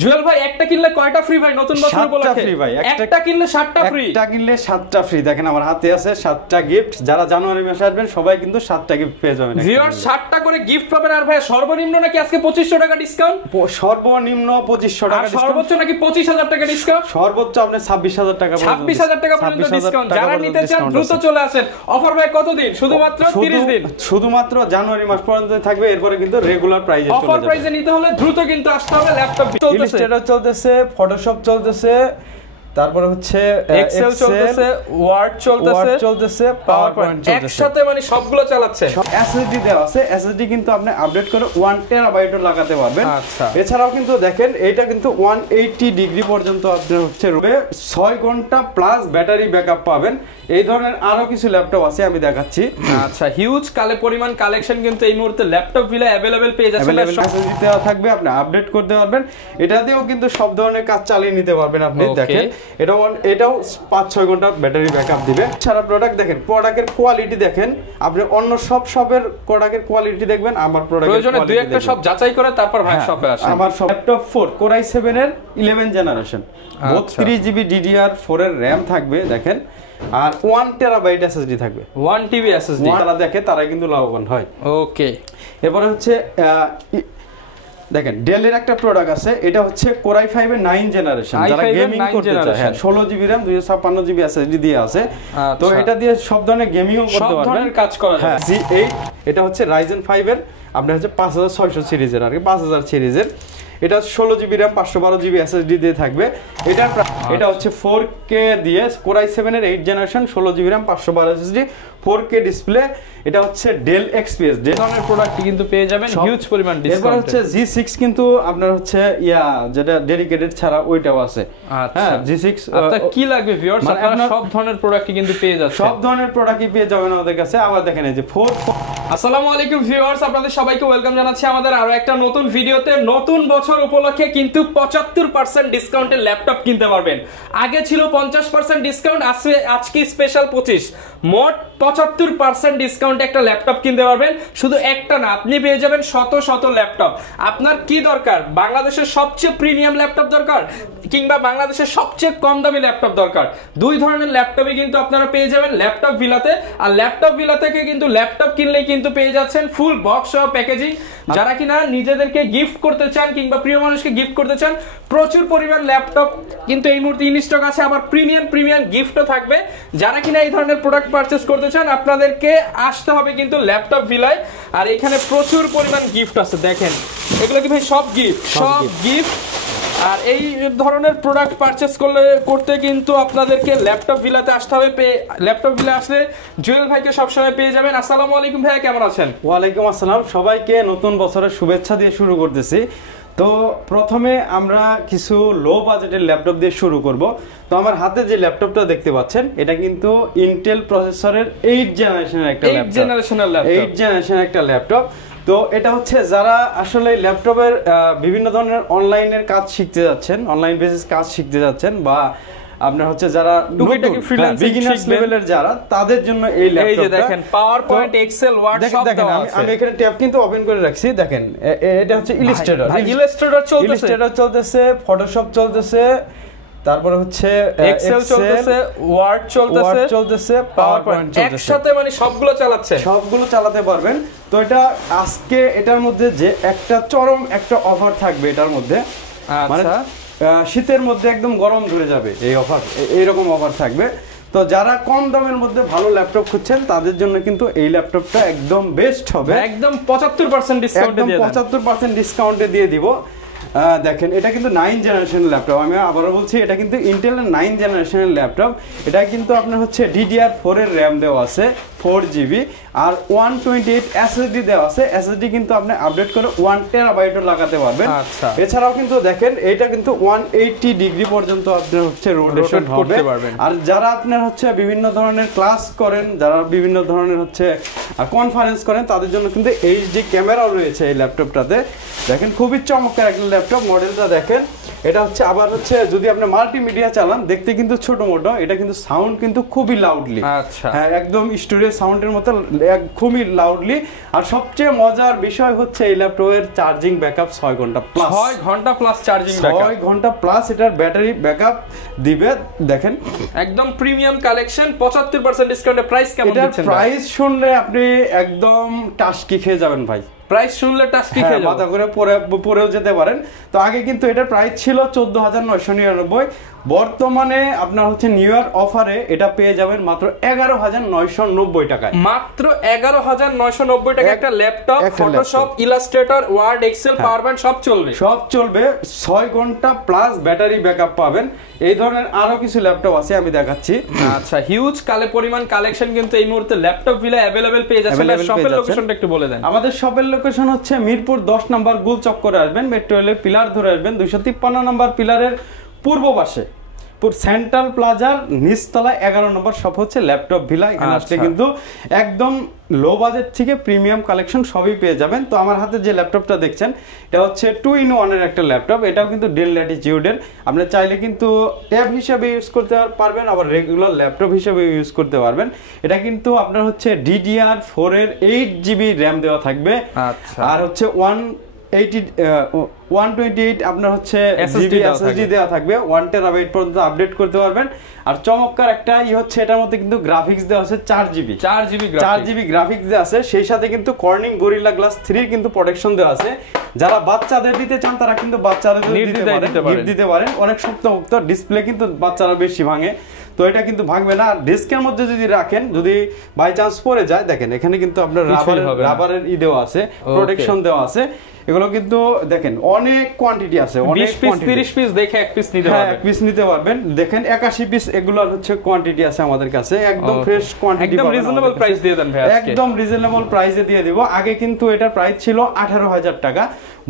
জুয়েল ভাই একটা কিনলে কয়টা ফ্রি ভাই নতুন বছর উপলক্ষে? ফ্রি ভাই, একটা কিনলে 7টা ফ্রি। একটা কিনলে 7টা ফ্রি। দেখেন আমার হাতে আছে 7টা গিফট। যারা জানুয়ারি মাসে আসবেন সবাই কিন্তু 7টা গিফট পেয়ে যাবেন। ভিউয়ার 7টা করে গিফট পাবেন। আর ভাই সর্বনিম্ন নাকি আজকে 2500 টাকা ডিসকাউন্ট? সর্বনিম্ন 2500 টাকা ডিসকাউন্ট। সর্বোচ্চ নাকি 25000 টাকা ডিসকাউন্ট? সর্বোচ্চ আপনি 26000 টাকা পর্যন্ত। 26000 টাকা পর্যন্ত ডিসকাউন্ট। যারা নিতে চান দ্রুত চলে আসেন। অফার ভাই কতদিন? শুধুমাত্র 30 দিন। শুধুমাত্র জানুয়ারি মাস পর্যন্ত থাকবে, এরপরে কিন্তু রেগুলার প্রাইসে চলে যাবে। অফার প্রাইসে নিতে হলে দ্রুত কিন্তু আসতে হবে। ল্যাপটপ চলতেছে, ইলাস্ট্রেটর চলতেছে, ফটোশপ চলতেছে, তারপরে হচ্ছে এক্সেল চলতেছে, ওয়ার্ড চলতেছে, পাওয়ারপয়েন্ট চলতেছে। একসাথে মানে সবগুলো চালাচ্ছে। এসএসডি দেওয়া আছে। এসএসডি কিন্তু আপনি আপডেট করে 1 টেরাবাইটও লাগাতে পারবেন। আচ্ছা, এছাড়াও কিন্তু দেখেন এটা কিন্তু 180 ডিগ্রি পর্যন্ত আপনি হচ্ছে 6 ঘন্টা প্লাস ব্যাটারি ব্যাকআপ পাবেন। এই ধরনের আরো কিছু ল্যাপটপ আছে, আমি দেখাচ্ছি। আচ্ছা, হিউজ পরিমাণ কালেকশন কিন্তু এই মুহূর্তে ল্যাপটপ ভিলে अवेलेबल পেয়ে যাচ্ছেন। এসএসডি দেওয়া থাকবে, আপনি আপডেট করতে পারবেন। এটা দিয়েও কিন্তু সব ধরনের কাজ চালিয়ে নিতে পারবেন আপনি। দেখেন এটাও 5-6 ঘন্টা ব্যাটারি ব্যাকআপ দিবে। সারা প্রোডাক্ট দেখেন, প্রোডাক্টের কোয়ালিটি দেখেন। আপনি অন্য সব শপের প্রোডাক্টের কোয়ালিটি দেখবেন, আমার প্রোডাক্টের প্রয়োজনে দুই একটা সব যাচাই করে তারপর ভাই শপে আসেন। আমার সব ল্যাপটপ 4 Core i7 এর 11 জেনারেশন, 32GB DDR4 এর RAM থাকবে দেখেন, আর 1 টেরাবাইট এসএসডি থাকবে। 1 TB এসএসডি যারা দেখে তারা কিন্তু লাভবান হয়। ওকে, এরপরে হচ্ছে দেখেন ডেলের একটা প্রোডাক্ট আছে, এটা হচ্ছে Core i5 এর 9 জেনারেশন। যারা গেমিং করতে চায়, হ্যাঁ 16GB RAM 256GB SSD দিয়ে আছে। তো এটা দিয়ে সব ধরনের গেমিংও করতে পারবেন, সব ধরনের কাজ করা যায়। G8 এটা হচ্ছে Ryzen 5 এর আপনার হচ্ছে 5600 সিরিজের, আর কি 5000 সিরিজের। এটা 16GB RAM 512GB SSD দিয়ে থাকবে। এটা হচ্ছে 4K দিয়ে Core i7 এর 8 generation, 16GB RAM 512 SSD, 4K display. এটা হচ্ছে ডেল XPS ধরনের প্রোডাক্ট কিন্তু পেয়ে যাবেন হিউজ পরিমাণ ডিসকাউন্ট। এরপর হচ্ছে G6 কিন্তু আপনার হচ্ছে যেটা ডেডিকেটেড ছাড়া ওইটাও আছে। হ্যাঁ G6 আপনার কি লাগবে ভিউয়ার্স, আপনারা সব ধরনের প্রোডাক্টই কিন্তু পেয়ে যাচ্ছেন। সব ধরনের প্রোডাক্টই পেয়ে যাবেন আমাদের কাছে। আবার দেখেন এই যে আসসালামু আলাইকুম ভিউয়ার্স, আপনাদের সবাইকে ওয়েলকাম জানাচ্ছি আমাদের আরো একটা নতুন ভিডিওতে। নতুন বছর উপলক্ষে কিন্তু 75% ডিসকাউন্টে ল্যাপটপ কিনতে পারবেন। আগে ছিল 50% ডিসকাউন্ট, আজকে স্পেশাল 25, মোট 75% ডিসকাউন্টে একটা ল্যাপটপ কিনতে পারবেন। শুধু একটা না, আপনি পেয়ে যাবেন শত শত ল্যাপটপ। আপনার কি দরকার? বাংলাদেশের সবচেয়ে প্রিমিয়াম ল্যাপটপ দরকার, কিংবা বাংলাদেশের সবচেয়ে কম দামি ল্যাপটপ দরকার? দুই ধরনের ল্যাপটপই কিন্তু আপনারা পেয়ে যাবেন ল্যাপটপ ভিলাতে। আর ল্যাপটপ ভিলা থেকে কিন্তু ল্যাপটপ কিনলেই কিন্তু পেয়ে যাচ্ছেন ফুল বক্স সহ প্যাকেজিং। যারা কিনা নিজেদেরকে গিফট করতে চান কিংবা প্রিয় মানুষকে গিফট করতে চান, প্রচুর পরিমাণ ল্যাপটপ কিন্তু এই মুহূর্তে ইন স্টক আছে। আবার প্রিমিয়াম গিফটও থাকবে। যারা কিনা এই ধরনের প্রোডাক্ট পারচেজ করতে চান, আপনাদেরকে আসতে হবে কিন্তু ল্যাপটপ ভিলায়। আর এখানে প্রচুর পরিমাণ গিফট আছে, দেখেন এগুলো কি ভাই সব গিফট। আর এই ধরনের প্রোডাক্ট পারচেজ করতে কিন্তু আপনাদেরকে ল্যাপটপ ভিলাতে আসতে হবে। ল্যাপটপ ভিলা আসলে জুয়েল ভাইকে সবসময় পেয়ে যাবেন। আসসালামু আলাইকুম ভাইয়া, কেমন আছেন? ওয়ালাইকুম আসসালাম। সবাইকে নতুন বছরের শুভেচ্ছা দিয়ে শুরু করতেছি। তো প্রথমে আমরা কিছু লো বাজেটের ল্যাপটপ দিয়ে শুরু করব। তো আমার হাতে যে ল্যাপটপটা দেখতে পাচ্ছেন, এটা কিন্তু ইন্টেল প্রসেসরের 8 জেনারেশনের একটা ল্যাপটপ। তো এটা হচ্ছে যারা আসলে ল্যাপটপের বিভিন্ন ধরনের অনলাইনের কাজ শিখতে যাচ্ছেন, অনলাইন বেসিস কাজ শিখতে যাচ্ছেন, বা আপনার হচ্ছে যারা বিগিনার্স লেভেলের যারা, তাদের জন্য এই ল্যাপটপটা। দেখেন পাওয়ারপয়েন্ট, এক্সেল, ওয়ার্ড সব দেওয়া আছে। আমি এখানে ট্যাব কিন্তু ওপেন করে রাখছি। দেখেন এটা হচ্ছে ইলাস্ট্রেটর চলতেছে, ফটোশপ চলতেছে, তারপরে হচ্ছে এক্সেল চলতেছে, ওয়ার্ড চলতেছে, পাওয়ারপয়েন্ট চলতেছে। একসাথে মানে সবগুলো চালাতে পারবেন। তো এটা আজকে এটার মধ্যে যে একটা চরম একটা অফার থাকবে এটার মধ্যে, মানে শীতের মধ্যে একদম গরম ধরে যাবে এই অফার, এইরকম অফার থাকবে। তো যারা কম দামের মধ্যে ভালো ল্যাপটপ খুঁজছেন, তাদের জন্য কিন্তু এই ল্যাপটপটা একদম বেস্ট হবে। একদম 75% ডিসকাউন্টে দিয়ে দিব। দেখেন এটা কিন্তু 9 জেনারেশনের ল্যাপটপ। আমি আবারও বলছি, এটা কিন্তু ইন্টেলের 9 জেনারেশনের ল্যাপটপ। এটা কিন্তু আপনার হচ্ছে DDR4 এর RAM দেওয়া আছে 4GB, আর 128 SSD দেওয়া আছে। SSD কিন্তু আপনি আপডেট করে 1 টেরাবাইটও লাগাতে পারবেন। এছাড়াও কিন্তু দেখেন এটা কিন্তু 180 ডিগ্রি পর্যন্ত আপনার হচ্ছে রোটেশন করতে পারবেন। আর যারা আপনার হচ্ছে বিভিন্ন ধরনের ক্লাস করেন, যারা বিভিন্ন ধরনের হচ্ছে কনফারেন্স করেন, তাদের জন্য কিন্তু HD ক্যামেরাও রয়েছে এই ল্যাপটপটাতে। দেখেন খুবই চমৎকার একটা ল্যাপটপ। মডেলটা দেখেন, এটা হচ্ছে আবার হচ্ছে যদি আপনি মাল্টিমিডিয়া চালান দেখতে কিন্তু ছোট মোটো, এটা কিন্তু সাউন্ড কিন্তু খুবই লাউডলি, আচ্ছা হ্যাঁ একদম স্টুডিও সাউন্ডের মতো খুবই লাউডলি। আর সবচেয়ে মজার বিষয় হচ্ছে এই ল্যাপটপের চার্জিং ব্যাকআপ 6 ঘন্টা প্লাস, 6 ঘন্টা প্লাস চার্জিং ব্যাকআপ, 6 ঘন্টা প্লাস এটার ব্যাটারি ব্যাকআপ দিবে। দেখেন একদম প্রিমিয়াম কালেকশন, 75% ডিসকাউন্টে প্রাইস কেমন দিচ্ছেন? প্রাইস শুনলে আপনি একদম টাস্কি খেয়ে যাবেন ভাই, প্রাইস শুনলে টাস্কি খেয়ে মাথা করে পরেও যেতে পারেন। তো আগে কিন্তু এটার প্রাইস ছিল 14,999, বর্তমানে আপনার হচ্ছে নিউ ইয়ার অফারে এটা পেয়ে যাবেন মাত্র 11,990 টাকায়, মাত্র 11,990 টাকা একটা laptop, Photoshop, Illustrator, Word, Excel, PowerPoint সব চলবে, সব চলবে। 6 ঘন্টা প্লাস ব্যাটারি ব্যাকআপ পাবেন। এই ধরনের আরো কিছু ল্যাপটপ আছে আমি দেখাচ্ছি। আচ্ছা হিউজ পরিমাণ কালেকশন কিন্তু এই মুহূর্তে ল্যাপটপ ভিলা अवेलेबल পেয়ে যাচ্ছেন। শপের লোকেশনটা একটু বলে দেন। আমাদের শপের লোকেশন হচ্ছে মিরপুর 10 নম্বর গোল চক্করে আসবেন, মেট্রো রেলের পিলার ধরে আসবেন, 253 নম্বর পিলারের পূর্ব পাশে সেন্ট্রাল প্লাজার নিচতলায় 11 নম্বর শপ হচ্ছে ল্যাপটপ ভিলা। এখানে আসলে কিন্তু একদম লো বাজেট থেকে প্রিমিয়াম কালেকশন সবই পেয়ে যাবেন। তো আমার হাতে যে ল্যাপটপটা দেখছেন এটা হচ্ছে 2-in-1 এর একটা ল্যাপটপ, এটাও কিন্তু ডেল ল্যাটিটিউডের। আপনি চাইলে কিন্তু ট্যাব হিসেবে ইউজ করতে পারবেন, আবার রেগুলার ল্যাপটপ হিসেবে ইউজ করতে পারবেন। এটা কিন্তু আপনার হচ্ছে DDR4 এর 8GB র্যাম দেওয়া থাকবে, আর হচ্ছে 128 আপনার হচ্ছে SSD দেওয়া থাকবে, 1 টেরাবাইট পর্যন্ত আপডেট করতে পারবেন। আর চমৎকার একটা হচ্ছে এটার মধ্যে কিন্তু গ্রাফিক্স দেওয়া আছে 4GB গ্রাফিক্স দেওয়া আছে, সেই সাথে কিন্তু কর্নিং গরিলা গ্লাস 3 কিন্তু প্রোটেকশন দেওয়া আছে। যারা বাচ্চাদের দিতে চান তারা কিন্তু বাচ্চাদের দিতে পারেন। অনেক শক্ত ডিসপ্লে কিন্তু বাচ্চারা বেশি ভাঙে, তো এটা কিন্তু ভাঙবে না। ডেস্কের মধ্যে যদি রাখেন, যদি বাই চান্স পড়ে যায়, দেখেন এখানে কিন্তু আপনার রাবারের দেওয়া আছে, প্রোটেকশন দেওয়া আছে। এগুলো কিন্তু দেখেন অনেক কোয়ান্টিটি আছে, অনেক 30 পিস দেখে এক পিস নিতে পারবেন, এক পিস নিতে পারবেন। দেখেন 81 পিস এগুলোর হচ্ছে কোয়ান্টিটি আছে আমাদের কাছে, একদম ফ্রেশ কোয়ান্টিটি, একদম রিজনেবল প্রাইস দিয়ে দেন ভাই আজকে, একদম রিজনেবল প্রাইসে দিয়ে দিব। আগে কিন্তু এটার প্রাইস ছিল 18,000 টাকা,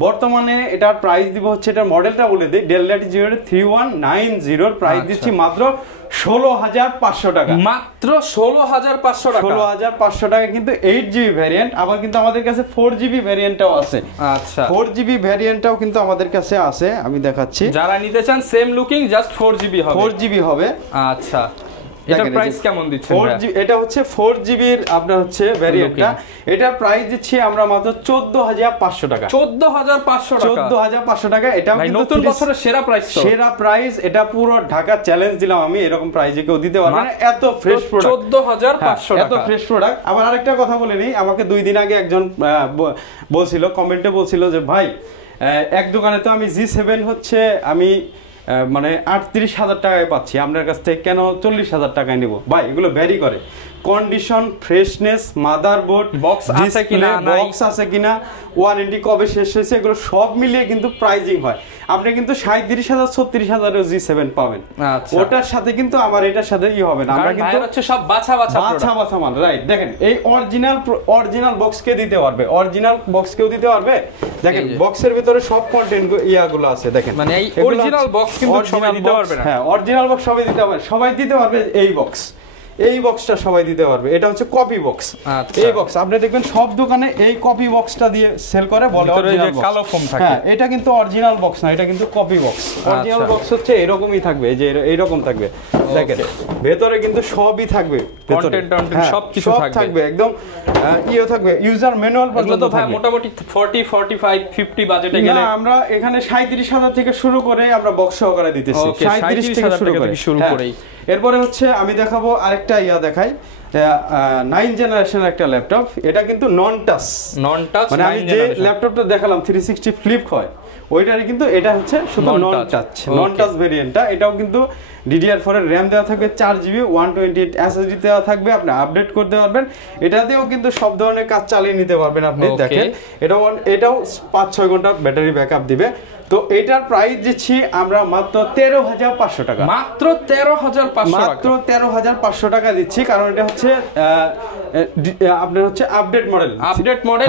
বর্তমানে এটার প্রাইস দিব হচ্ছে, এটার মডেলটা বলে দিই, ডেল ল্যাটিটিউড 3190 এর প্রাইস দিচ্ছি মাত্র 16,500 টাকা, মাত্র 16,500 টাকা, 16,500 টাকা কিন্তু 8GB ভ্যারিয়েন্ট। আবার কিন্তু আমাদের কাছে 4GB ভ্যারিয়েন্টটাও আছে। আচ্ছা 4GB ভ্যারিয়েন্টটাও কিন্তু আমাদের কাছে আছে, আমি দেখাচ্ছি। যারা নিতে চান সেম লুকিং জাস্ট 4GB হবে, 4GB হবে। আচ্ছা এটা প্রাইস কেমন দিচ্ছেন? এটা হচ্ছে 4GB এর আপনার হচ্ছে ভ্যারিয়েন্টটা, এটা প্রাইস দিচ্ছি আমরা মাত্র 14,500 টাকা, 14,500 টাকা। এটাও কিন্তু নতুন বছরের সেরা প্রাইস, তো সেরা প্রাইস। এটা পুরো ঢাকা চ্যালেঞ্জ দিলাম আমি, এরকম প্রাইসে কেউ দিতে পারবে না, এত ফ্রেশ প্রোডাক্ট, 14,500 টাকা, এত ফ্রেশ প্রোডাক্ট। আবার আরেকটা কথা বলে নেই, আমাকে 2 দিন আগে একজন বলছিল, কমেন্টে বলছিল যে ভাই এক দোকানে তো আমি G7 হচ্ছে আমি মানে 38,000 টাকায় পাচ্ছি, আপনার কাছ থেকে কেন 40,000 টাকায় নিব? ভাই এগুলো ভ্যারি করে, কন্ডিশন, ফ্রেশনেস, মাদারবোর্ড, বক্স আছে কিনা, ওয়ারেন্টি কবে শেষ হয়েছে, এগুলো সব মিলিয়ে কিন্তু প্রাইজিং হয়। আপনি কিন্তু 37,000 36,000 G7 পাবেন, ওটার সাথে কিন্তু আমার এটার সাথে হবে না। আমরা কিন্তু হচ্ছে সব বাছা মাল, রাইট। দেখেন এই অরিজিনাল বক্স কে দিতে পারবে, অরিজিনাল বক্স কেউ দিতে পারবে। দেখেন বক্সের ভিতরে সব কন্টেন্ট ইয়াগুলো আছে, দেখেন মানে এই অরিজিনাল বক্স কিন্তু সবাই দিতে পারবে না। হ্যাঁ অরিজিনাল বক্স সবাই দিতে পারবে, এই বক্সটা সবাই দিতে পারবে। এটা হচ্ছে কপি বক্স, এই বক্স আপনি দেখবেন সব দোকানে এই কপি বক্সটা দিয়ে সেল করে, বলে অরিজিনাল কালো ফোম থাকে। হ্যাঁ এটা কিন্তু অরিজিনাল বক্স না, এটা কিন্তু কপি বক্স। অরিজিনাল বক্স হচ্ছে এরকমই থাকবে, এই যে এইরকম থাকবে, দেখেন ভেতরে কিন্তু সবই থাকবে, কন্টেন্ট সবকিছু থাকবে, একদম ইও থাকবে, ইউজার ম্যানুয়াল পর্যন্ত থাকবে। মোটামুটি 40 45 50 বাজেটে গেলে আমরা এখানে 37,000 থেকে শুরু করে আমরা বক্স সহকারে দিতেছি, 37 থেকে শুরু করে। এরপরে হচ্ছে আমি দেখাবো আরেকটা দেখাই, 9 জেনারেশন একটা ল্যাপটপ। এটা কিন্তু নন টাচ, মানে আমি যে ল্যাপটপটা দেখালাম 360 ফ্লিপ হয় ওইটারই কিন্তু এটা হচ্ছে শুধু নন টাচ ভেরিয়েন্টটা। এটাও কিন্তু DDR4 এর RAM দেওয়া থাকবে, 4GB 128 SSD দেওয়া থাকবে, আপনি আপডেট করতে পারবেন। এটাতেও কিন্তু সব ধরনের কাজ চালিয়ে নিতে পারবেন আপনি। দেখেন এটাও 5-6 ঘন্টা ব্যাটারি ব্যাকআপ দিবে। তো এটার প্রাইস দিচ্ছি আমরা মাত্র 13,500 টাকা, মাত্র 13,500 টাকা দিচ্ছি, কারণ এটা হচ্ছে আপনার হচ্ছে আপডেট মডেল,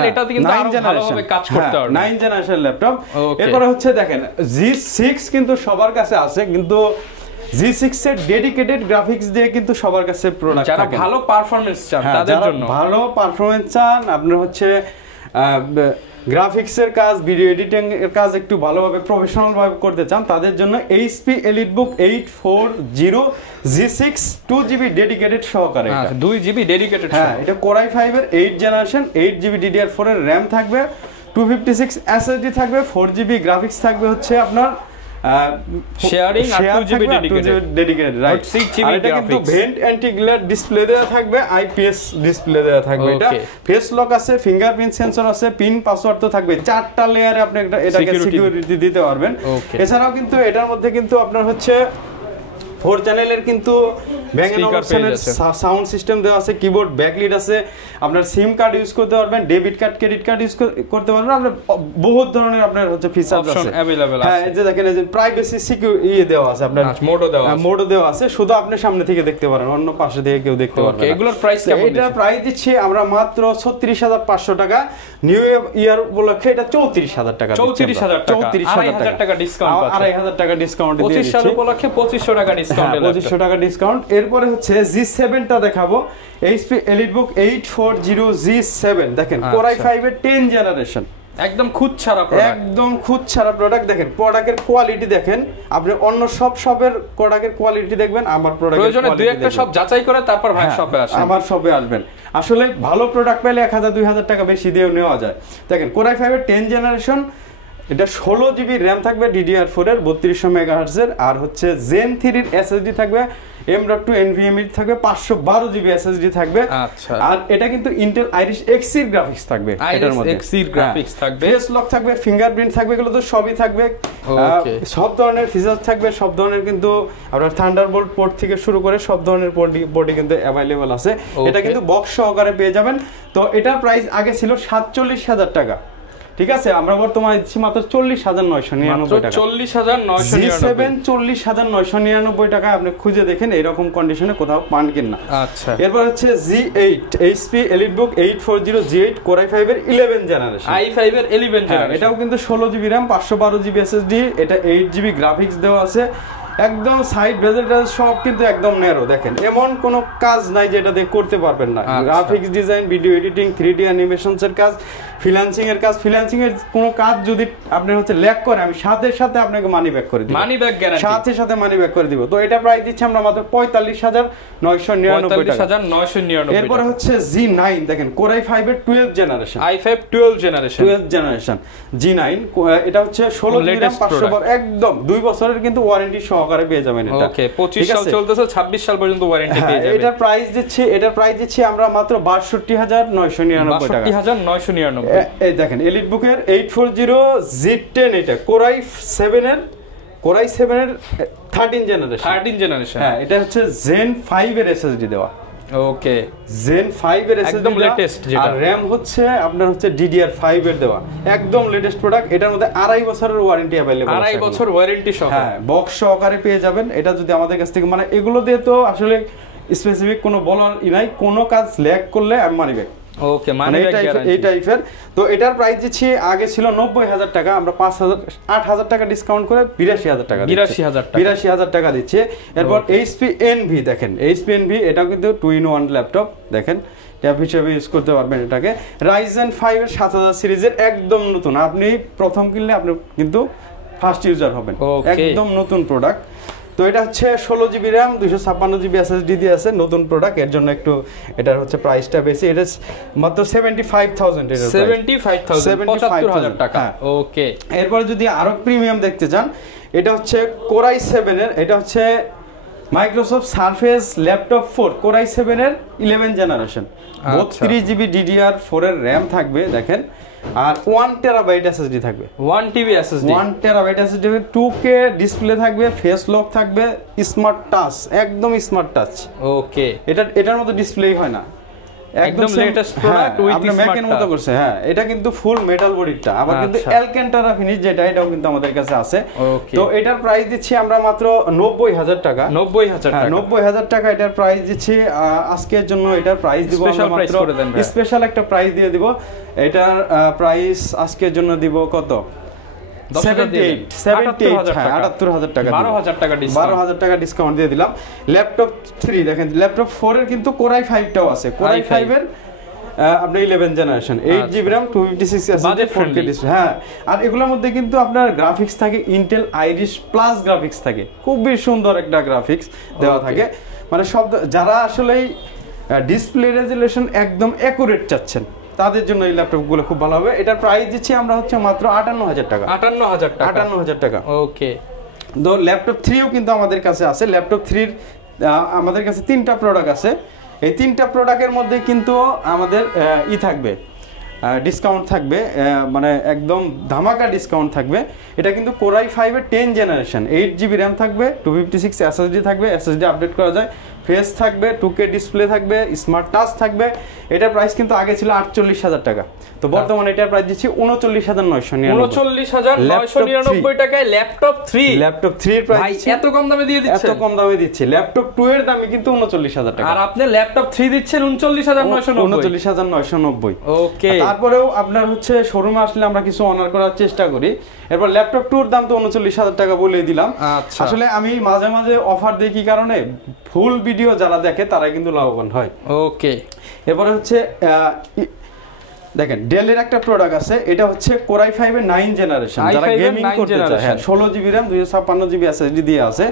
এটাতে কিন্তু আরো ভালোভাবে কাজ করতে পারবে, 9 জেনারেশন ল্যাপটপ। এরপরে হচ্ছে দেখেন G6 কিন্তু সবার কাছে আছে, কিন্তু G6 এর ডেডিকেটেড গ্রাফিক্স দিয়ে কিন্তু সবার কাছে প্রোডাক্ট থাকে। যারা ভালো পারফরম্যান্স চান তাদের জন্য, ভালো পারফরম্যান্স চান, আপনার হচ্ছে গ্রাফিক্সের কাজ, ভিডিও এডিটিং এর কাজ একটু ভালোভাবে প্রফেশনাল ভাবে করতে চান তাদের জন্য HP EliteBook 840 G6 2GB dedicated সহকারে। 2GB dedicated. হ্যাঁ, এটা Core i5 এর 8 জেনারেশন, 8GB DDR4 এর RAM থাকবে, 256 SSD থাকবে, 4GB গ্রাফিক্স থাকবে হচ্ছে আপনার শেয়ারিং আর 2GB ডেডিকেটেড, রাইট। আর এটা কিন্তু ভেন্ট অ্যান্টি গ্লেয়ার ডিসপ্লে দেওয়া থাকবে, IPS ডিসপ্লে দেওয়া থাকবে। এটা ফেস লক আছে, ফিঙ্গারপ্রিন্ট সেন্সর আছে, পিন পাসওয়ার্ড তো থাকবে, 4টা লেয়ারে আপনি এটাকে সিকিউরিটি দিতে পারবেন। এছাড়াও কিন্তু এটার মধ্যে কিন্তু আপনার হচ্ছে 4 চ্যানেলের কিন্তু ব্যাং এন্ড অপশনের সাউন্ড সিস্টেম দেওয়া আছে, কিবোর্ড ব্যাকলিট আছে, আপনার সিম কার্ড ইউজ করতে পারবেন, debit card, credit card use করতে পারবেন, আপনার বহুত ধরনের আপনার হচ্ছে ফিচারস আছে, अवेलेबल আছে। হ্যাঁ, এই যে দেখেন, এই যে প্রাইভেসি সিকিউর দেওয়া আছে, আপনার মোডও দেওয়া আছে, শুধু আপনি সামনে থেকে দেখতে পারেন, অন্য পাশে থেকে কেউ দেখতে পারবে না। এগুলোর প্রাইস কেমন? এটা প্রাইস দিচ্ছি আমরা মাত্র 36500 টাকা, নিউ ইয়ার উপলক্ষে এটা 34000 টাকা, 34000 টাকা ডিসকাউন্ট পাচ্ছেন, 2500 টাকা ডিসকাউন্ট দিয়ে দিচ্ছি। 25 সাল উপলক্ষে 2500 টাকা ডিসকাউন্ট, 2500 টাকা ডিসকাউন্ট। এরপরে হচ্ছে G7 টা দেখাবো, HP EliteBook 840 G7 দেখেন, Core i5 এর 10 জেনারেশন, একদম খুদ ছাড়া প্রোডাক্ট, একদম খুদ ছাড়া প্রোডাক্ট। দেখেন প্রোডাক্টের কোয়ালিটি দেখেন, আপনি অন্য সব শপের প্রোডাক্টের কোয়ালিটি দেখবেন, আমার প্রোডাক্টের প্রয়োজনে দুই একটা সব যাচাই করে তারপর ভাই শপে আসেন, আমার শপে আসবেন। আসলে ভালো প্রোডাক্ট পেলে 1000-2000 টাকা বেশি দিয়ে নেওয়া যায়। দেখেন Core i5 এর 10 জেনারেশন, এটা 16GB RAM থাকবে DDR4 এর 3200 MHz এর, আর হচ্ছে Zen 3 এর SSD থাকবে, M.2 NVMe থাকবে, 512GB SSD থাকবে। আচ্ছা, আর এটা কিন্তু Intel Iris Xe এর গ্রাফিক্স থাকবে, এটার মধ্যে Xe এর গ্রাফিক্স থাকবে, ফেস লক থাকবে, ফিঙ্গারপ্রিন্ট থাকবে, এগুলো তো সবই থাকবে। সব ধরনের ফিচার থাকবে, সব ধরনের কিন্তু আপনার থান্ডারবোল্ট পোর্ট থেকে শুরু করে সব ধরনের পোর্টই কিন্তু अवेलेबल আছে। এটা কিন্তু বক্স সহকারে পেয়ে যাবেন। তো এটার প্রাইস আগে ছিল 47000 টাকা, ঠিক আছে, আমরা বর্তমানে দিচ্ছি মাত্র 40999 টাকা, 40999 টাকা। আপনি খুঁজে দেখেন এরকম কন্ডিশনে কোথাও পান কিনা। আচ্ছা, এরপর হচ্ছে G8 HP EliteBook 840 G8 Core i5 এর 11 জেনারেশন, i5 এর 11 জেনারেশন, এটাও কিন্তু 16GB RAM 512GB SSD, এটা 8GB গ্রাফিক্স দেওয়া আছে, একদম সাইড বেজেল সব কিন্তু একদম ন্যারো। দেখেন এমন কোনো কাজ নাই যেটা দিয়ে করতে পারবেন না, graphics design, video editing, 3D animations এর কাজ, ফ্রিল্যান্সিং এর কাজ, ফ্রিল্যান্সিং এর কোনো কাজ যদি আপনি হচ্ছে ল্যাগ করে, আমি সাথে সাথে আপনাকে মানি ব্যাক করে দিব, মানি ব্যাক গ্যারান্টি, সাথে সাথে মানি ব্যাক করে দিব। তো এটা প্রাইস দিচ্ছি আমরা মাত্র 45999 টাকা। এরপর হচ্ছে G9 দেখেন, Core i5 এর 12 জেনারেশন, i5 12 জেনারেশন G9, এটা হচ্ছে 16GB RAM 512, একদম 2 বছরের কিন্তু ওয়ারেন্টি সহকারে পেয়ে যাবেন এটা। ওকে, 25 সাল চলতেছে, 26 সাল পর্যন্ত ওয়ারেন্টি পেয়ে যাবেন। এটার প্রাইস দিচ্ছি আমরা মাত্র 62999 টাকা, 62999। এই দেখেন EliteBook এর 840 Z10, এটা Core i7 এর 13 জেনারেশন, হ্যাঁ, এটা হচ্ছে Zen 5 এর SSD দেওয়া। ওকে, Zen 5 এর SSD একদম লেটেস্ট, যেটা আর RAM হচ্ছে আপনার হচ্ছে DDR5 এর দেওয়া, একদম লেটেস্ট প্রোডাক্ট। এটার মধ্যে 2.5 বছরের ওয়ারেন্টি अवेलेबल আছে, 2.5 বছর ওয়ারেন্টি সহ, হ্যাঁ, বক্স সহকারে পেয়ে যাবেন। এটা যদি আমাদের কাছ থেকে, মানে এগুলো দিয়ে তো আসলে স্পেসিফিক কোনো বলার নাই, কোনো কাজ ল্যাগ করলে আমি মানি ব্যাক। ওকে, মানি ব্যাক গ্যারান্টি এই টাইপের। তো এটার প্রাইস দিচ্ছি আগে ছিল 90000 টাকা, আমরা 8000 টাকা ডিসকাউন্ট করে 82000 টাকা, 82000 টাকা দিচ্ছি। এরপর HP Envy দেখেন, HP Envy এটাও কিন্তু 2-in-1 ল্যাপটপ, দেখেন ট্যাব হিসেবে ইউজ করতে পারবেন এটাকে। Ryzen 5 এর 7000 সিরিজের একদম নতুন, আপনি প্রথম কিনলে আপনি কিন্তু ফার্স্ট ইউজার হবেন, একদম নতুন প্রোডাক্ট। তো এটা হচ্ছে 16GB RAM 256GB SSD দিয়ে আছে, নতুন প্রোডাক্ট, এর জন্য একটু এটার হচ্ছে প্রাইসটা বেশি, এটা মাত্র 75000 এর 75000 টাকা। ওকে, এরপর যদি আরো প্রিমিয়াম দেখতে চান, এটা হচ্ছে Core i7 এর, এটা হচ্ছে Microsoft surface laptop 4 Core i7 এর 11 জেনারেশন, 32GB DDR4 এর RAM থাকবে, দেখেন, আর 1TB SSD থাকবে, 1TB SSD, 2K ডিসপ্লে থাকবে, ফেস লক থাকবে, স্মার্ট টাচ, একদম স্মার্ট টাচ। ওকে, এটার মতো ডিসপ্লে হয় না, একদম latest product with smart touch মতো করছে। হ্যাঁ, এটা কিন্তু ফুল মেটাল বডিটা, আবার কিন্তু অ্যালকান্টারা ফিনিশ যেটা, এটাও কিন্তু আমাদের কাছে আছে। তো এটার প্রাইস দিচ্ছি আমরা মাত্র 90000 টাকা, 90000 টাকা এটার প্রাইস দিচ্ছি আজকের জন্য। এটার প্রাইস দিব আমরা মাত্র স্পেশাল একটা প্রাইস দিয়ে দিব। এটার প্রাইস আজকের জন্য দিব কত, 78000 টাকা, 12000 টাকা ডিসকাউন্ট দিয়ে দিলাম। ল্যাপটপ 3 দেখেন, ল্যাপটপ 4 এর কিন্তু Core i5 টাও আছে, Core i5 এর আপনার 11 generation 8GB RAM 256 SSD 4K display. হ্যাঁ, আর এগুলোর মধ্যে কিন্তু আপনার গ্রাফিক্স থাকে ইন্টেল আইরিশ প্লাস গ্রাফিক্স থাকে, খুবই সুন্দর একটা গ্রাফিক্স দেওয়া থাকে। মানে সব যারা আসলে ডিসপ্লে রেজুলেশন একদম অ্যাকুরেট চাচ্ছেন তাদের জন্য এই ল্যাপটপগুলো খুব ভালো হবে। এটার প্রাইস দিচ্ছি আমরা হচ্ছে মাত্র 58000 টাকা। 58000 টাকা। ওকে। তো ল্যাপটপ 3ও কিন্তু আমাদের কাছে আছে। ল্যাপটপ 3 আমাদের কাছে 3টা প্রোডাক্ট আছে। এই 3টা প্রোডাক্টের মধ্যে কিন্তু আমাদের থাকবে ডিসকাউন্ট থাকবে, মানে একদম ধামাকা ডিসকাউন্ট থাকবে। এটা কিন্তু Core i5 এর 10 জেনারেশন, 8GB RAM থাকবে, 256 SSD থাকবে, SSD আপডেট করা যায়, ফেস থাকবে, 2K ডিসপ্লে থাকবে, স্মার্ট টাচ থাকবে। এটার প্রাইস কিন্তু আগে ছিল 48000 টাকা, তো বর্তমানে এটার প্রাইস দিচ্ছি 39999 টাকায় ল্যাপটপ 3। ল্যাপটপ 3 এর প্রাইস এত কম দামে দিয়ে দিচ্ছেন? এত কম দামে দিচ্ছি। ল্যাপটপ 2 এর দামই কিন্তু 39000 টাকা, আর আপনি ল্যাপটপ 3 দিচ্ছেন 39990। ওকে। তারপরেও আপনার হচ্ছে শোরুমে আসলে আমরা কিছু অনার করার চেষ্টা করি। এরপর ল্যাপটপ 2 এর দাম তো 39000 টাকা বলে দিলাম। আসলে আমি মাঝে মাঝে অফার দেই কি কারণে, ফুল ভিডিও যারা দেখে তারা কিন্তু লাভবান হয়। ওকে। এরপরে হচ্ছে দেখেন ডেলের একটা প্রোডাক্ট আছে, এটা হচ্ছে Core i5 এর 9 জেনারেশন, যারা গেমিং করতে চায়। হ্যাঁ, 16GB RAM 256GB SSD দিয়ে আছে।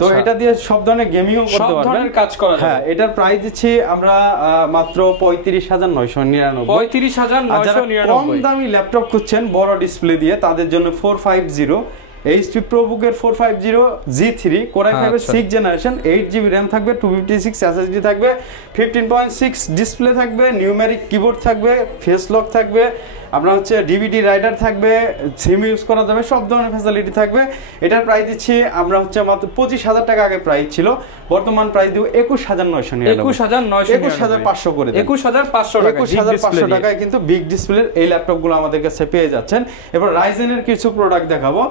তো এটা দিয়ে সব ধরনের গেমিংও করতে পারবেন, সব ধরনের কাজ করা যায়। হ্যাঁ, এটার প্রাইস দিচ্ছি আমরা মাত্র 35999। 35999। কম দামি ল্যাপটপ খুঁজছেন বড় ডিসপ্লে দিয়ে, তাদের জন্য 450 HP ProBook এর 450 G3 Core i5 এর 6 জেনারেশন, 8GB RAM থাকবে, 256 SSD থাকবে, 15.6 ডিসপ্লে থাকবে, নিউমেরিক কিবোর্ড থাকবে, ফেস লক থাকবে, আপনার হচ্ছে ডিভিডি রাইডার থাকবে, সিম ইউজ করা যাবে, সব ধরনের ফ্যাসিলিটি থাকবে। এটার প্রাইস দিচ্ছি আমরা হচ্ছে মাত্র 25000 টাকা আগে প্রাইস ছিল, বর্তমান প্রাইস দিব 21999। 21500 করে দেন। 21500 টাকায় কিন্তু বিগ ডিসপ্লের এই ল্যাপটপগুলো আমাদের কাছে পেয়ে যাচ্ছেন। এবার রাইজেনের কিছু প্রোডাক্ট দেখাবো,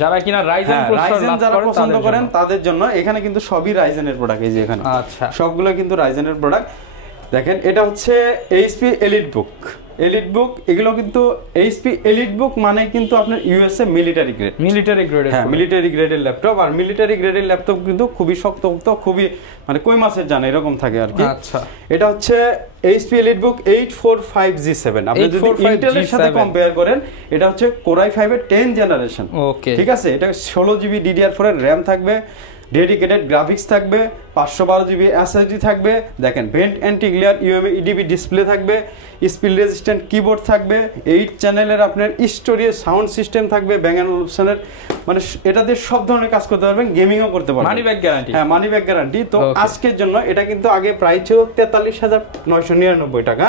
যারা কিনা রাইজেন যারা পছন্দ করেন তাদের জন্য। এখানে কিন্তু সবই রাইজেনের প্রোডাক্ট, এই যে এখানে সবগুলো কিন্তু রাইজেনের প্রোডাক্ট। দেখেন এটা হচ্ছে HP EliteBook। এগুলো কিন্তু HP EliteBook মানে কিন্তু আপনার USA মিলিটারি গ্রেড। হ্যাঁ, মিলিটারি গ্রেডের ল্যাপটপ। আর মিলিটারি গ্রেডের ল্যাপটপ কিন্তু খুবই শক্ত, খুবই মানে কই মাছের জান এরকম থাকে আর কি। আচ্ছা, এটা হচ্ছে HP EliteBook 845G7। আপনি যদি ইন্টেলের সাথে কম্পেয়ার করেন, এটা হচ্ছে Core i5 এর 10 জেনারেশন। ওকে, ঠিক আছে। এটা 16GB DDR4 এর RAM থাকবে, ডেডিকেটেড গ্রাফিক্স থাকবে, 512GB SSD থাকবে। দেখেন vent anti glare UMA EDB display থাকবে, স্পিড রেজিস্ট্যান্ট কিবোর্ড থাকবে, 8 চ্যানেলের আপনার স্টোরিজ সাউন্ড সিস্টেম থাকবে, ব্যাং অ্যান্ড অপশনের, মানে এটা দিয়ে সব ধরনের কাজ করতে পারবেন, গেমিংও করতে পারবেন। Money back guarantee. হ্যাঁ, মানি ব্যাক গ্যারান্টি। তো আজকের জন্য এটা কিন্তু আগে প্রাইস ছিল 43999 টাকা,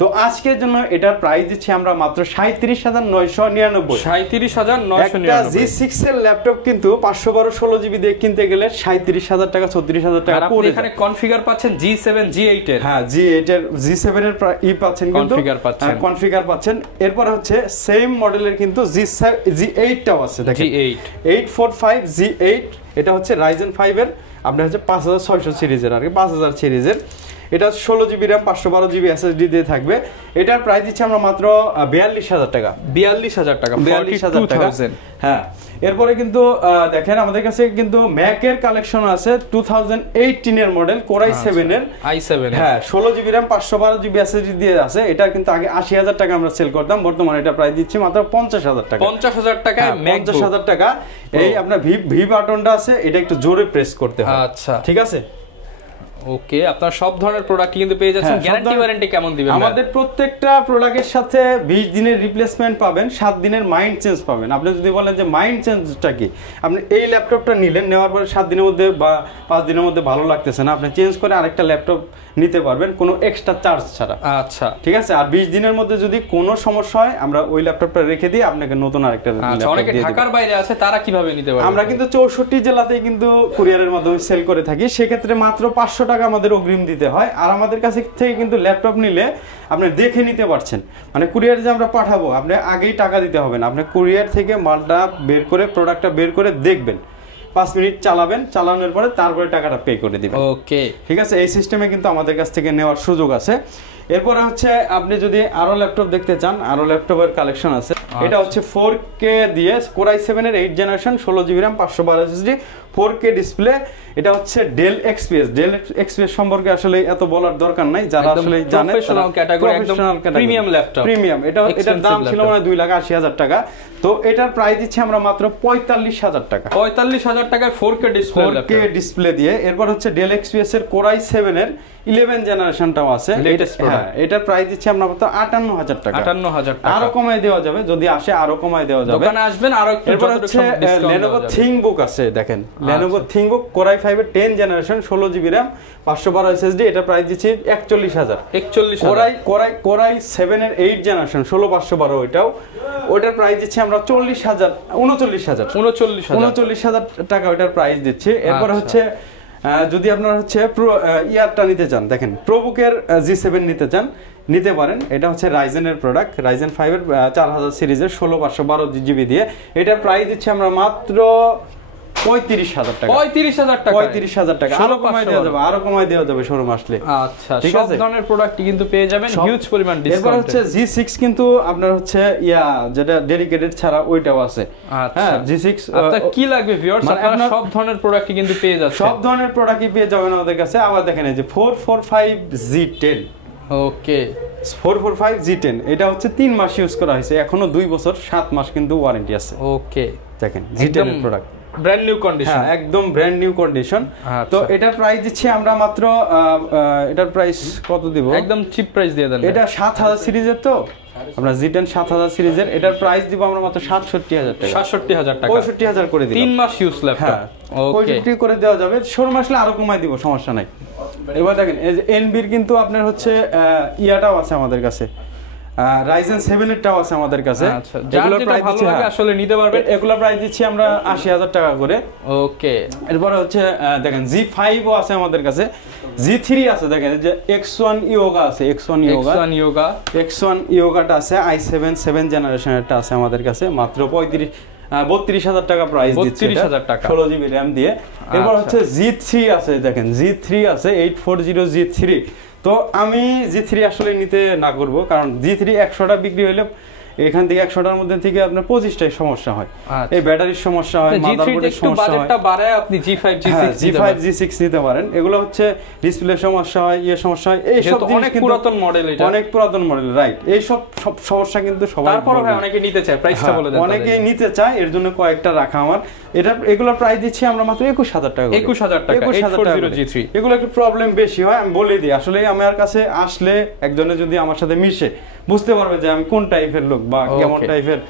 তো আজকের জন্য এটার প্রাইস দিচ্ছি আমরা মাত্র 37999। 37999। একটা G6 এর ল্যাপটপ কিন্তু 512 16GB দিয়ে কিনতে গেলে 37000 টাকা 34000 টাকা পড়ে। এখানে কনফিগার পাচ্ছেন G7 G8 এর। হ্যাঁ, G8 এর G7 এর পাচ্ছেন, কিন্তু কনফিগার পাচ্ছেন। এরপর হচ্ছে সেম মডেলের কিন্তু G8 টাও আছে। দেখেন G8 845 G8, এটা হচ্ছে Ryzen 5 এর আপনার হচ্ছে 5600 সিরিজের, আর কি 5000 সিরিজের। এটা 16GB RAM 512GB SSD দিয়ে থাকবে। এটার প্রাইস দিচ্ছি আমরা মাত্র 42000 টাকা। 42000 টাকা। 42000 টাকা। হ্যাঁ, এরপরে কিন্তু দেখেন আমাদের কাছে কিন্তু ম্যাকের কালেকশন আছে 2018 এর মডেল Core i7 এর। হ্যাঁ, 16GB RAM 512GB SSD দিয়ে আছে। এটা কিন্তু আগে 80000 টাকা আমরা সেল করতাম, বর্তমানে এটা প্রাইস দিচ্ছি মাত্র 50000 টাকা। 50000 টাকায় 50000 টাকা। এই আপনার ভি বাটনটা আছে, এটা একটু জোরে প্রেস করতে হয়। আচ্ছা, ঠিক আছে। ওকে, আপনার সব ধরনের প্রোডাক্ট কিন্তু পেয়ে যাচ্ছেন। গ্যারান্টি ওয়ারেন্টি কেমন দিবেন? আমাদের প্রত্যেকটা প্রোডাক্টের সাথে 20 দিনের রিপ্লেসমেন্ট পাবেন, 7 দিনের মাইন্ড চেঞ্জ পাবেন। আপনি যদি বলেন যে মাইন্ড চেঞ্জটা কি, আপনি এই ল্যাপটপটা নিলেন, নেওয়ার পরে 7 দিনের মধ্যে বা 5 দিনের মধ্যে ভালো লাগতেছে না, আপনি চেঞ্জ করে আরেকটা ল্যাপটপ নিতে পারবেন কোনো এক্সট্রা চার্জ ছাড়া। আচ্ছা, ঠিক আছে। আর 20 দিনের মধ্যে যদি কোনো সমস্যা হয়, আমরা ওই ল্যাপটপটা রেখে দিই, আপনাকে নতুন আরেকটা ল্যাপটপ দিয়ে দেব। অনেকে ঢাকার বাইরে আছে, তারা কিভাবে নিতে পারবে? আমরা কিন্তু 64 জেলাতেই কিন্তু কুরিয়ারের মাধ্যমে সেল করে থাকি। সেক্ষেত্রে মাত্র 500 টাকা আমাদের অগ্রিম দিতে হয়। আর আমাদের কাছে থেকে কিন্তু ল্যাপটপ নিলে আপনি দেখে নিতে পারছেন, মানে কুরিয়ার যে আমরা পাঠাবো, আপনি আগেই টাকা দিতে হবে না, আপনি কুরিয়ার থেকে মালটা বের করে, প্রোডাক্টটা বের করে দেখবেন, 5 মিনিট চালাবেন, চালানোর পরে তারপরে টাকাটা পে করে দিবেন। ওকে, ঠিক আছে। এই সিস্টেমে কিন্তু আমাদের কাছ থেকে নেওয়ার সুযোগ আছে। এরপরে হচ্ছে আপনি যদি আরো ল্যাপটপ দেখতে চান, আরো ল্যাপটপের কালেকশন আছে। এটা হচ্ছে 4K দিয়ে Core i7 এর 8 generation 16GB RAM 512 SSD 4K display. এটা হচ্ছে ডেল এক্সপিএস। ডেল এক্সপিএস সম্পর্কে আসলে এত বলার দরকার নাই, যারা আসলে জানে প্রফেশনাল ক্যাটাগরি, একদম প্রিমিয়াম ল্যাপটপ। প্রিমিয়াম। এটার দাম ছিল মানে 2,80,000 টাকা। তো এটার প্রাইস দিচ্ছি আমরা মাত্র 45,000 টাকা। 45,000 টাকায় 4K ডিসপ্লে, 4K ডিসপ্লে দিয়ে। এরপর হচ্ছে ডেল এক্সপিএস এর Core i7 এর 11 জেনারেশনটাও আছে। হ্যাঁ, এটার প্রাইস দিচ্ছি আমরা মাত্র 58,000 টাকা। 58,000 টাকা। আরো কমায় দেওয়া যাবে, যদি আসে আরো কমায় দেওয়া যাবে। দোকানে আসবেন আরো একটু। এরপর হচ্ছে Lenovo ThinkBook আছে, দেখেন Lenovo ThinkBook Core i5 এর 10 জেনারেশন 16GB RAM 512 SSD। এটা প্রাইস দিচ্ছি 41,000। 41,000। Core i7 এর 8 জেনারেশন 16512 ওইটাও, ওটার প্রাইস দিচ্ছি আমরা 39,000 টাকা ওটার প্রাইস দিচ্ছি। এরপর হচ্ছে যদি আপনারা হচ্ছে ইয়ারটা নিতে চান, দেখেন প্রোবুকের G7 নিতে চান, নিতে পারেন। এটা হচ্ছে রাইজেনের প্রোডাক্ট, রাইজেন 5 এর 4000 সিরিজের 16512GB দিয়ে। এটার প্রাইস দিচ্ছি আমরা মাত্র 35,000 টাকা। 35,000 টাকা। আরো কমায় দেওয়া যাবে, আরো কমায় দেওয়া যাবে শোরুম আসলে। আচ্ছা, সব ধরনের প্রোডাক্টই কিন্তু পেয়ে যাবেন হিউজ পরিমাণ ডিসকাউন্ট। এরপর হচ্ছে G6 কিন্তু আপনার হচ্ছে যেটা ডেডিকেটেড ছাড়া ওইটাও আছে। হ্যাঁ, G6 আপনার কি লাগবে ভিউয়ার্স, আপনারা সব ধরনের প্রোডাক্টই কিন্তু পেয়ে যাচ্ছেন। সব ধরনের প্রোডাক্টই পেয়ে যাবেন আমাদের কাছে। আবার দেখেন এই যে 445G10। ওকে, 445G10 এটা হচ্ছে 3 মাস ইউজ করা হয়েছে, এখনো 2 বছর 7 মাস কিন্তু ওয়ারেন্টি আছে। ওকে, দেখেন G10 এর প্রোডাক্ট ব্র্যান্ড নিউ কন্ডিশন, একদম ব্র্যান্ড নিউ কন্ডিশন। তো এটার প্রাইস দিচ্ছি আমরা মাত্র, এটার প্রাইস কত দিব, একদম চিপ প্রাইস দিয়ে দেন। এটা 7000 সিরিজের, তো আমরা G10 7000 সিরিজের, এটার প্রাইস দিব আমরা মাত্র 67,000 টাকা। 67,000 টাকা, 65,000 করে দিই। 3 মাস ইউজ ল্যাপটপ। ওকে, 65 করে দেওয়া যাবে। শোরুম আসলে আরো কমাই দিব, সমস্যা নাই। এবার দেখেন এই যে এনবির কিন্তু আপনার হচ্ছে ইয়াটাও আছে আমাদের কাছে, রাইজেন 7 এরটাও আছে আমাদের কাছে। আচ্ছা, যেগুলো প্রাইস দিচ্ছি আসলে নিতে পারবেন। এগুলা প্রাইস দিচ্ছি আমরা 80,000 টাকা করে। ওকে, এরপর হচ্ছে দেখেন G5 ও আছে আমাদের কাছে, G3 আছে, দেখেন যে X1 Yoga আছে, X1 Yoga টা আছে, i7 7 জেনারেশনেরটা আছে আমাদের কাছে, মাত্র 32,000 টাকা প্রাইস দিচ্ছি। 32,000 টাকা 16GB RAM দিয়ে। এরপর হচ্ছে G3 আছে, দেখেন G3 আছে 840G3। তো আমি G3 আসলে নিতে না করব, কারণ G3 100টা বিক্রি হইলে এখান থেকে 100টার মধ্যে থেকে আপনার 25টাই সমস্যা হয়। এই ব্যাটারির সমস্যা হয়, মাদারবোর্ডের সমস্যা হয়। বাজেটটা বাড়ায় আপনি G5 G6 নিতে পারেন। এগুলো হচ্ছে ডিসপ্লে সমস্যা হয়, সমস্যা হয়, এই সব জিনিস অনেক পুরাতন মডেল, এটা অনেক পুরাতন মডেল, রাইট। এই সব সমস্যা কিন্তু সবাই, তারপরে ভাই অনেকে নিতে চায়, প্রাইসটা বলে দেন। অনেকেই নিতে চায়, এর জন্য কয়েকটা রাখা আমার। এগুলোর প্রাইস দিচ্ছি আমরা মাত্র 21,000 টাকা। 21,000 টাকা 840G3। এগুলো একটু প্রবলেম বেশি হয়, আমি বলে দিই। আসলে আমার কাছে আসলে একজনে যদি আমার সাথে মিশে বুঝতে পারবে যে আমি কোন টাইপের লোক বা কেমন টাইপের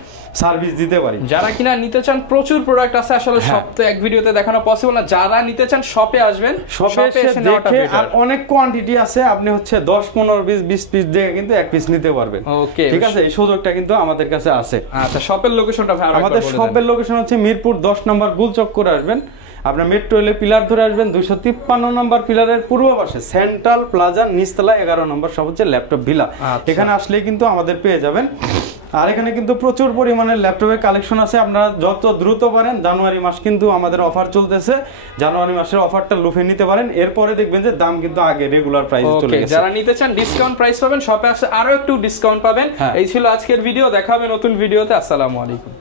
সার্ভিস দিতে পারি। যারা কিনা নিতে চান, প্রচুর প্রোডাক্ট আছে, আসলে সব তো এক ভিডিওতে দেখানো পসিবল না। যারা নিতে চান শপে আসবেন, শপে এসে দেখে, আর অনেক কোয়ান্টিটি আছে, আপনি হচ্ছে 10 15 পিস 20 পিস দেখে কিন্তু এক পিস নিতে পারবেন। ওকে, ঠিক আছে, এই সুযোগটা কিন্তু আমাদের কাছে আছে। আচ্ছা, শপের লোকেশনটা ভাই আরেকবার বলে দেন। আমাদের শপের লোকেশন হচ্ছে মিরপুর 10 নম্বর গুলচক করে আসবেন, আপনার মেট্রো রেলের পিলার ধরে আসবেন, 253 নম্বর পিলারের পূর্ব পাশে সেন্ট্রাল প্লাজা নিচতলা 11 নম্বর সব হচ্ছে ল্যাপটপ ভিলা। এখানে আসলেই কিন্তু আমাদের পেয়ে যাবেন। আর এখানে কিন্তু প্রচুর পরিমাণে ল্যাপটপের কালেকশন আছে, আপনারা যত দ্রুত পারেন। জানুয়ারি মাস কিন্তু আমাদের অফার চলতেছে, জানুয়ারি মাসের অফারটা লুফে নিতে পারেন। এরপরে দেখবেন যে দাম কিন্তু আগে রেগুলার প্রাইস চলে গেছে। যারা নিতে চান ডিসকাউন্ট প্রাইস পাবেন, শপে আসলে আরো একটু ডিসকাউন্ট পাবেন। এই ছিল আজকের ভিডিও, দেখা হবে নতুন ভিডিওতে। আসসালামু আলাইকুম।